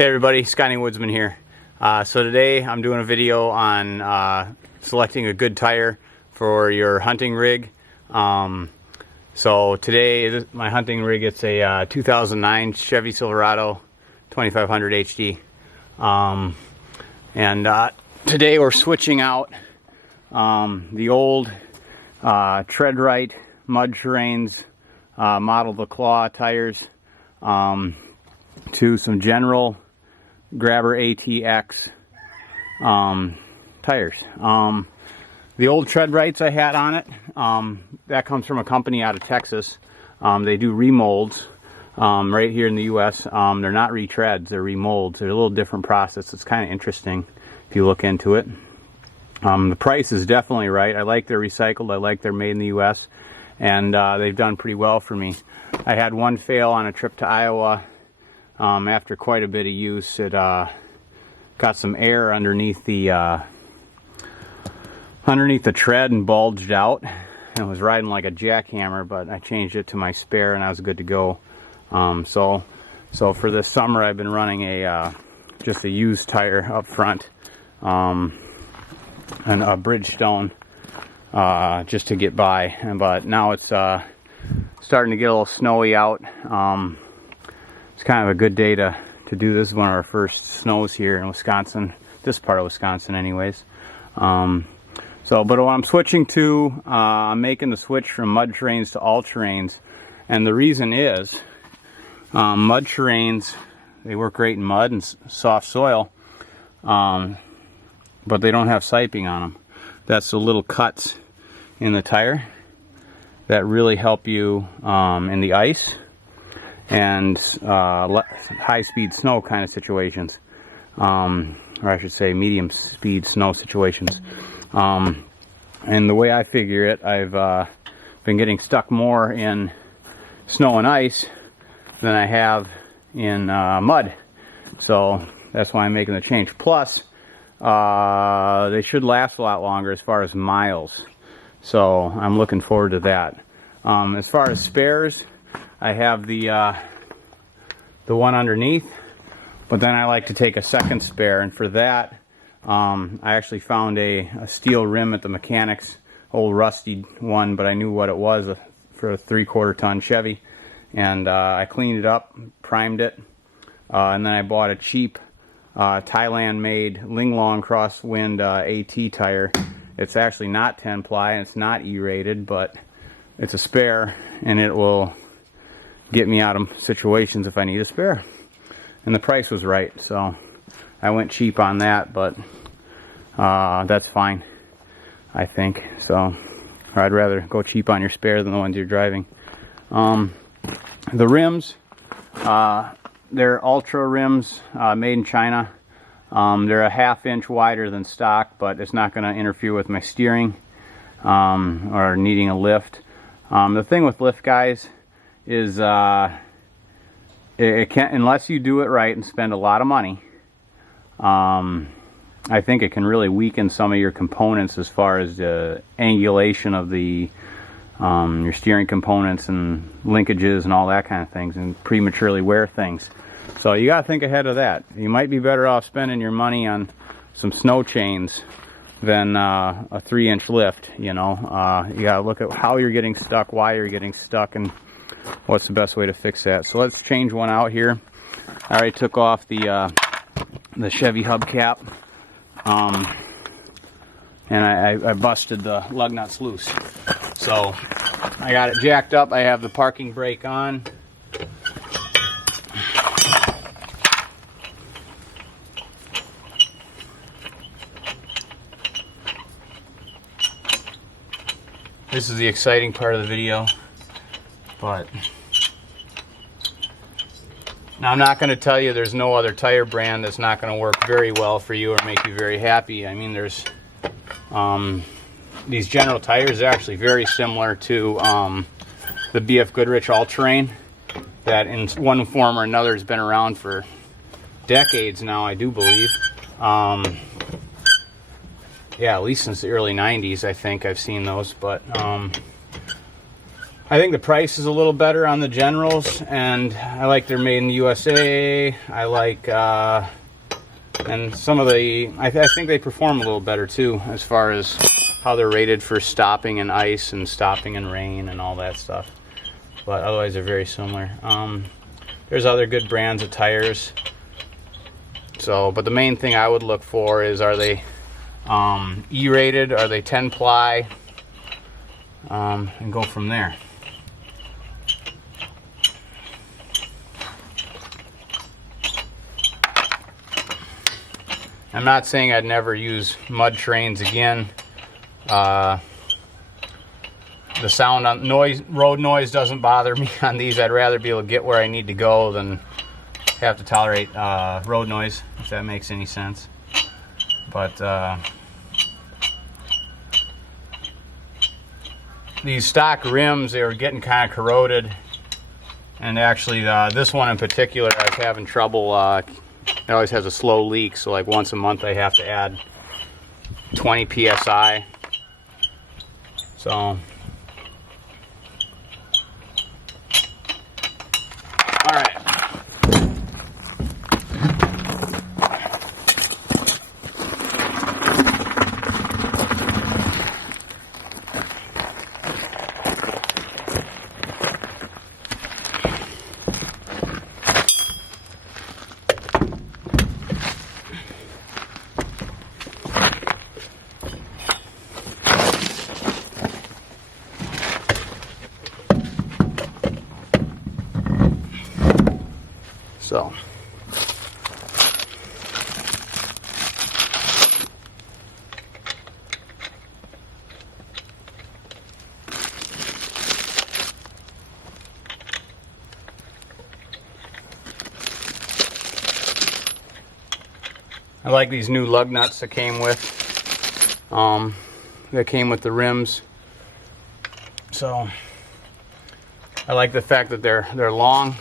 Hey everybody, Scotty Woodsman here. So today I'm doing a video on selecting a good tire for your hunting rig. So today my hunting rig, it's a 2009 Chevy Silverado 2500 HD. Today we're switching out the old Tread Right Mud Terrains Model the Claw tires to some general Grabber ATX tires. The old Tread Rights I had on it, that comes from a company out of Texas. They do remolds right here in the US. They're not retreads, they're remolds. They're a little different process. It's kind of interesting if you look into it. The price is definitely right. I like their recycled, I like their made in the US, and they've done pretty well for me. I had one fail on a trip to Iowa. After quite a bit of use, it got some air underneath the tread and bulged out. It was riding like a jackhammer, but I changed it to my spare and I was good to go. So for this summer I've been running just a used tire up front, and a Bridgestone just to get by. But now it's starting to get a little snowy out. It's kind of a good day to do this. Is one of our first snows here in Wisconsin, this part of Wisconsin anyways. But what I'm switching to, I'm making the switch from mud terrains to all terrains, and the reason is mud terrains, they work great in mud and soft soil, but they don't have siping on them. That's the little cuts in the tire that really help you in the ice and high-speed snow kind of situations, or I should say medium-speed snow situations. And the way I figure it, I've been getting stuck more in snow and ice than I have in mud, so that's why I'm making the change. Plus, they should last a lot longer as far as miles, so I'm looking forward to that. As far as spares, I have the one underneath, but then I like to take a second spare, and for that I actually found a steel rim at the mechanics, old rusty one, but I knew what it was for a 3/4 ton Chevy, and I cleaned it up, primed it, and then I bought a cheap Thailand made Linglong crosswind AT tire. It's actually not 10 ply and it's not E-rated, but it's a spare and it will get me out of situations if I need a spare. And the price was right, so I went cheap on that, but that's fine, I think. So, or I'd rather go cheap on your spare than the ones you're driving. The rims, they're Ultra rims, made in China. They're a 1/2 inch wider than stock, but it's not going to interfere with my steering or needing a lift. The thing with lift guys is it can't, unless you do it right and spend a lot of money, I think it can really weaken some of your components as far as the angulation of the your steering components and linkages and all that kind of things, and prematurely wear things. So you got to think ahead of that. You might be better off spending your money on some snow chains than a 3-inch lift. You know, you got to look at how you're getting stuck, why you're getting stuck, and what's the best way to fix that. So let's change one out here. I already took off the Chevy hubcap, and I busted the lug nuts loose. So I got it jacked up. I have the parking brake on. This is the exciting part of the video, but now I'm not going to tell you there's no other tire brand that's not going to work very well for you or make you very happy. I mean, there's these General tires are actually very similar to the BF Goodrich All-Terrain that in one form or another has been around for decades now, I do believe. Yeah, at least since the early 90s, I think I've seen those. But I think the price is a little better on the Generals, and I like they're made in the USA. I like, and some of the, I think they perform a little better too, as far as how they're rated for stopping in ice and stopping in rain and all that stuff. But otherwise they're very similar. There's other good brands of tires. So, but the main thing I would look for is, are they E-rated, are they 10 ply, and go from there. I'm not saying I'd never use mud trains again. The sound on road noise doesn't bother me on these. I'd rather be able to get where I need to go than have to tolerate road noise, if that makes any sense. But these stock rims, they were getting kind of corroded, and actually this one in particular, I was having trouble. It always has a slow leak, so like once a month I have to add 20 psi. So all right. So I like these new lug nuts that came with the rims. So I like the fact that they're long.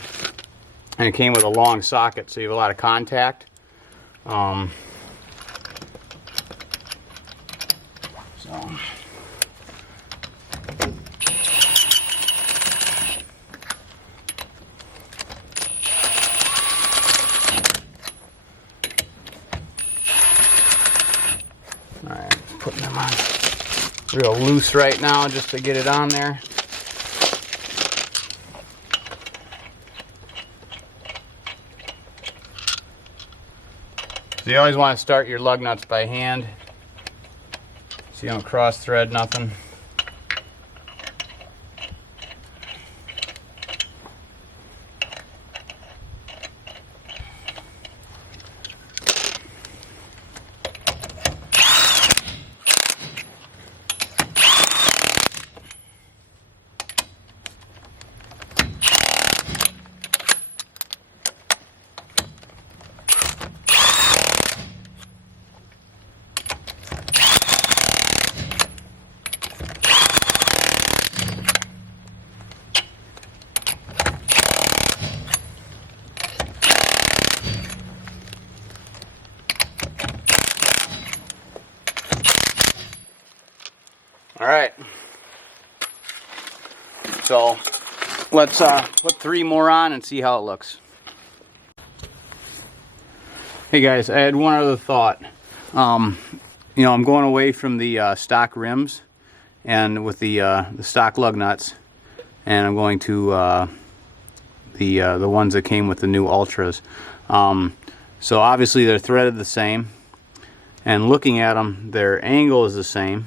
And it came with a long socket, so you have a lot of contact. So. All right, putting them on real loose right now just to get it on there. So you always want to start your lug nuts by hand, so you don't cross thread nothing. All right, so let's put 3 more on and see how it looks. Hey guys, I had one other thought. You know, I'm going away from the stock rims and with the stock lug nuts, and I'm going to the ones that came with the new Ultras. So obviously they're threaded the same, and looking at them, their angle is the same.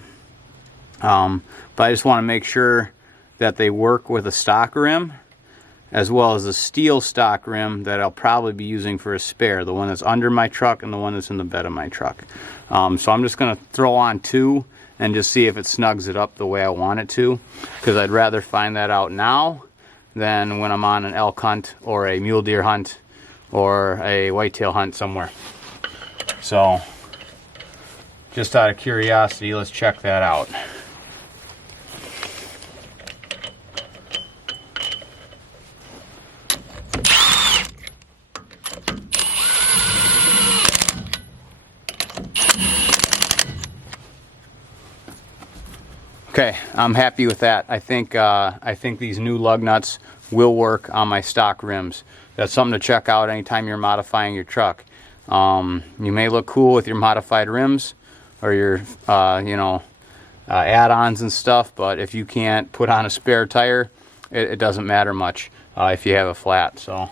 But I just want to make sure that they work with a stock rim as well as a steel stock rim that I'll probably be using for a spare, the one that's under my truck and the one that's in the bed of my truck. So I'm just going to throw on 2 and just see if it snugs it up the way I want it to, because I'd rather find that out now than when I'm on an elk hunt or a mule deer hunt or a whitetail hunt somewhere. So just out of curiosity, let's check that out. Okay, I'm happy with that. I think these new lug nuts will work on my stock rims. That's something to check out anytime you're modifying your truck. You may look cool with your modified rims or your add-ons and stuff, but if you can't put on a spare tire, it doesn't matter much if you have a flat. So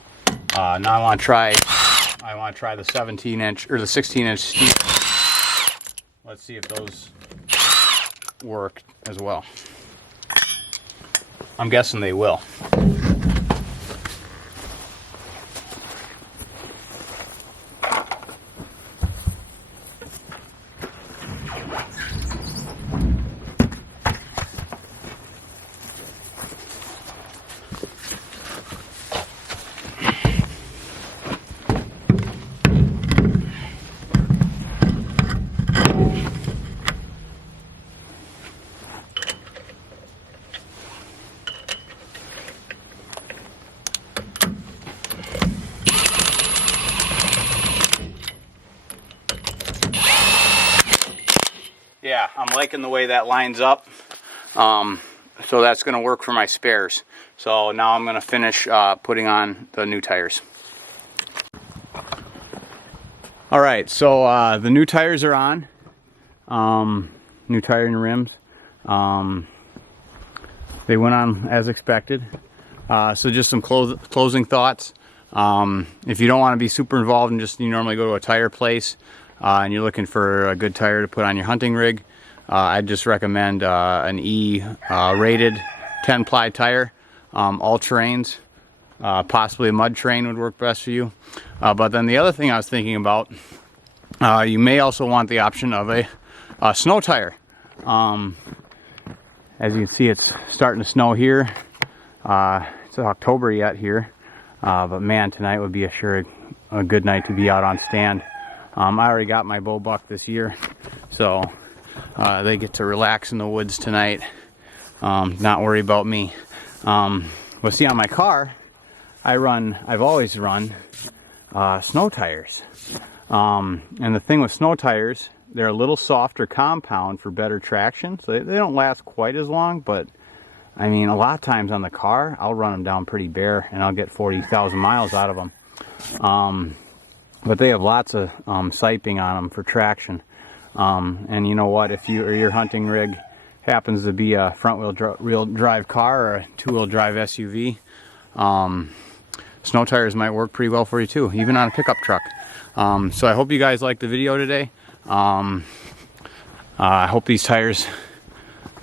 now I want to try the 17-inch or the 16-inch steel. Let's see if those work as well. I'm guessing they will. Yeah, I'm liking the way that lines up. So that's going to work for my spares. So now I'm going to finish putting on the new tires. All right, so the new tires are on. New tire and rims. They went on as expected. So just some closing thoughts. If you don't want to be super involved and just you normally go to a tire place and you're looking for a good tire to put on your hunting rig, I'd just recommend an E rated 10 ply tire. All terrains, possibly a mud terrain would work best for you. But then the other thing I was thinking about, you may also want the option of a snow tire. As you can see, it's starting to snow here. It's October yet here, but man, tonight would be a good night to be out on stand. I already got my bow buck this year, so they get to relax in the woods tonight, not worry about me. Well, see, on my car, I've always run snow tires, and the thing with snow tires, they're a little softer compound for better traction, so they don't last quite as long, but I mean, a lot of times on the car, I'll run them down pretty bare and I'll get 40,000 miles out of them. But they have lots of siping on them for traction. And you know what, if your hunting rig happens to be a front-wheel drive car or a two-wheel drive SUV, snow tires might work pretty well for you too, even on a pickup truck. So I hope you guys liked the video today. I hope these tires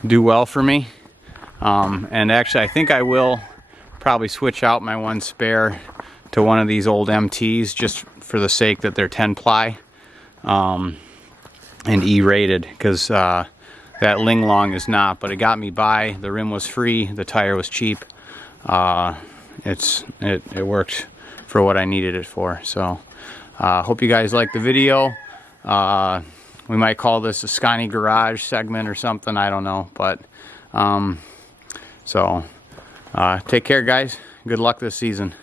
do well for me. And actually, I think I will probably switch out my one spare to one of these old MTs just for the sake that they're 10 ply and E-rated, because that Ling Long is not, but it got me by. The rim was free, the tire was cheap. It worked for what I needed it for. So hope you guys like the video. We might call this a Scotty Garage segment or something, I don't know, but so take care, guys. Good luck this season.